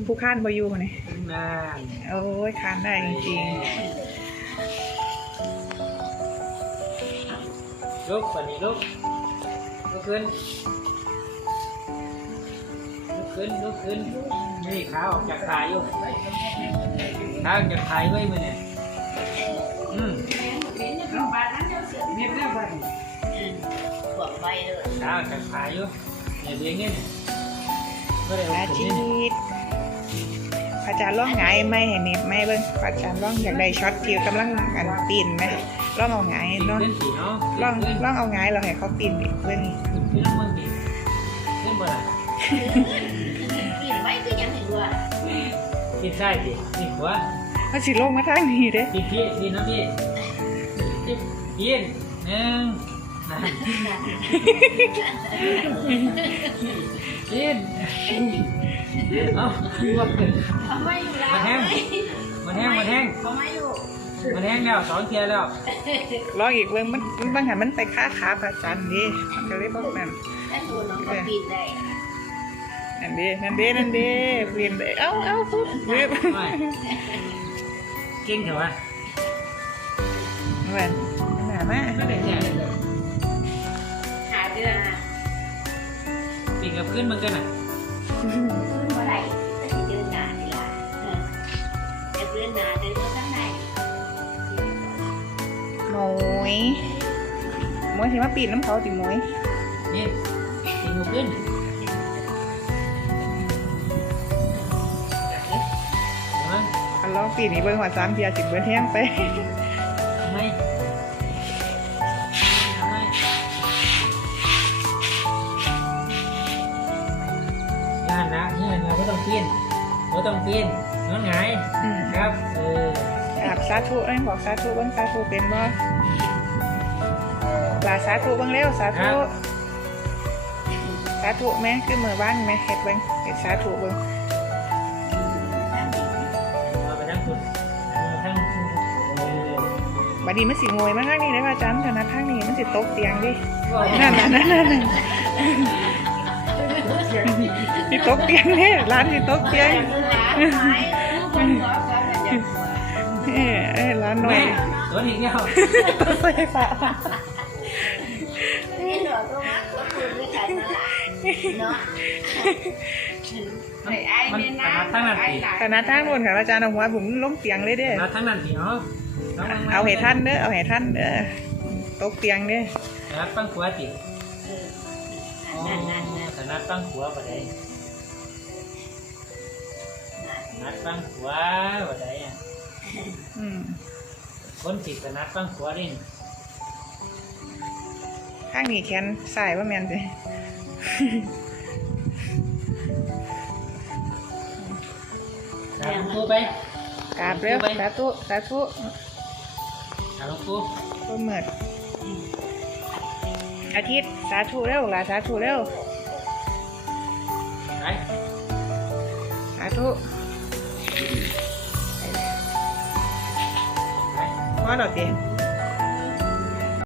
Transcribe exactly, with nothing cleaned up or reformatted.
ผู้ค้านบอยู่เนี่ยน่าโอ้ยค้านได้จริงลุกปนี้ลุกลุกขึ้นลุกขึ้นลุกขึ้นนี่ขาออกจากขาอยู่ขาออกจากขาไว้มือเนี่ยอืมขาออกจากขาอยู่เนี่ยเลี้ยงเงี้ยก็เลยๆอาชีพอาจารย์ร้องไงไม่เห็นนี่ไม่เบิ้งอาจารย์ร้องอยากได้ช็อตที่กำลังกันปีนไหมร้องเอาไงเนาะขึ้นสีเนาะร้องร้องเอาไงเราให้เขาปีนดิเบิ้งขึ้นมึงดิขึ้นบ่ล่ะกินได้ดินี่หัวเขาสิลงมาทางนี้เด้พี่พี่พี่น้องพี่พี่พี่หนึ่งนั่นพี่เอาวัดขึ้นมันแห้งมันแห้งมันแห้งมันแห้งแล้วสองเทียแล้วร้องอีกเบิ้งมันมันบางหันมันไปค้าขาพระจันทร์ดิมันก็เลยบอกนั่นนั่นดินั่นดินั่นดิปีนได้เอ้าเอ้าปุ๊บเรียบเก่งเถอะวะเหมือนหนามาไม่ได้แค่ปีกับขึ้นมันกันอ่ะหมวยหมวยที่มาปีนน้ำเขาติหมวยนี่ปีกับขึ้นมันอันลองปีนนี่เบิ้งหัวสามเทียสิบเบิ้งแห้งไปทำไมทำไมย่านนะย่านเราก็ต้องปีนเราต้องปีนน้องไงครับเอออาบสาธุเอ้ยบอกสาธุเบิ้งสาธุเป็นบ่ลาสาธุเบิ้งเร็วสาธุสาธุไหมคือมือบ้างไหมเฮ็ดเบิ้งเฮ็ดสาธุเบิ้งเอาไปทั้งคุณทั้งเออบัดนี้มันสิงวยมาทางนี้เลยพระอาจารย์ถนัดทางนี้มันสิตกเตียงดินั่นน่ะนั่นน่ะสิตกเตียงเนี่ยร้านสิตกเตียงเออเออร้านหน่อยตัวนี้เงี้ยตัวไฟฟ้ามันทั้งนั้นสิถนัดทางบนค่ะพระอาจารย์เอาหัวผมลงเตียงเลยเด้อทั้งนั้นสิเนาะเอาให้ท่านเด้อเอาให้ท่านเด้อตกเตียงเด้อถนัดตั้งขัวติถนัดตั้งขัวปะเดี๋ยวถนัดตั้งขัวปะเดี๋ยวอืมคนติดถนัดตั้งขัวดิข้างนี้แขนใส่ว่าแมนสิถามครูไปกราบเร็วสาธุสาธุถามครูก็เหมือดอาทิตย์สาธุเร็วลาสาธุเร็วไปสาธุไปว่าเราเตีย